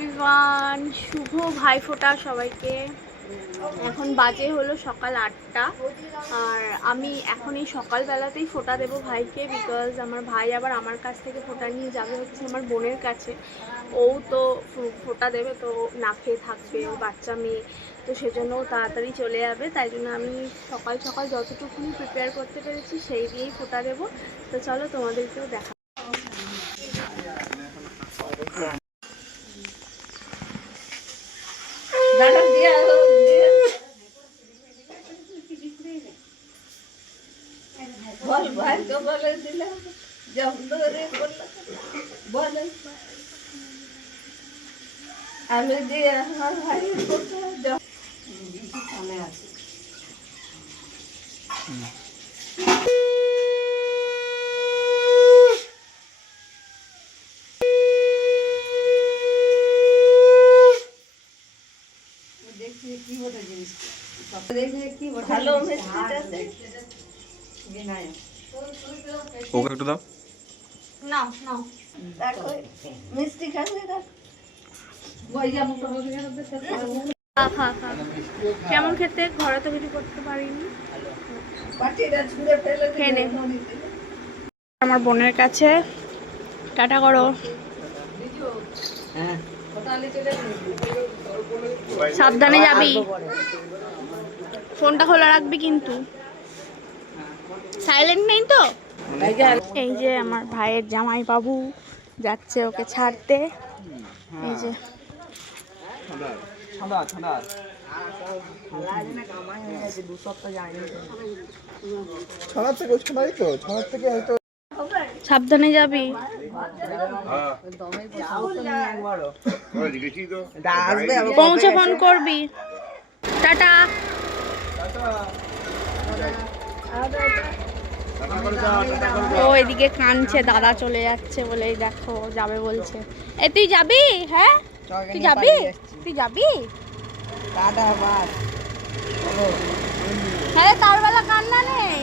Everyone, শুভ ভাইফোঁটা সবাইকে। এখন বাজে হলো সকাল 8টা, আর আমি এখন এই সকালবেলাতেই ফোঁটা দেবো ভাইকে, বিকজ আমার ভাই আবার আমার কাছ থেকে ফোঁটা নিয়ে যাবে হচ্ছে আমার বোনের কাছে। ও তো ফোঁটা দেবে, তো না খেয়ে থাকবে, ও বাচ্চা মেয়ে, তো সেজন্য ও তাড়াতাড়ি চলে যাবে। তাই জন্য আমি সকাল সকাল যতটুকুনি প্রিপেয়ার করতে পেরেছি সেই দিয়েই ফোঁটা দেবো। তো চলো তোমাদেরকেও দেখা। বল ভাই তো বলে দিলাম জমদরে বল আমি দিয়ে আমার ভাই কোথায় আছে। দেখছি কি বলে জিনিস দেখছি কি ভালো মিষ্টি আছে বিনায়ক ওকে একটু দাও। নাও নাও, দেখো মিষ্টি খাবে না বইয়া মুখ খা। কেমন খেতে? ঘরে তো কিছু করতে পারিনি। পাটিটা ছুঁড়ে ফেলে খেয়ে নে। আমার বোনের কাছে টাটা করো। হ্যাঁ সাবধানে যাবি, ফোনটা খোলা রাখবি কিন্তু, সাইলেন্ট নেই তো। এই যে আমার ভাইয়ের জামাই বাবু যাচ্ছে ওকে ছাড়তে। এই যে সাবধানে যাবি। পৌঁছে ফোন করবি। টাটা। ও এদিকে কাঁদছে, দাদা চলে যাচ্ছে বলেই, দেখো যাবে বলছে। এ তুই যাবি? হ্যাঁ তুই যাবি? তুই যাবি? হ্যাঁ তার বেলা কান্না নেই।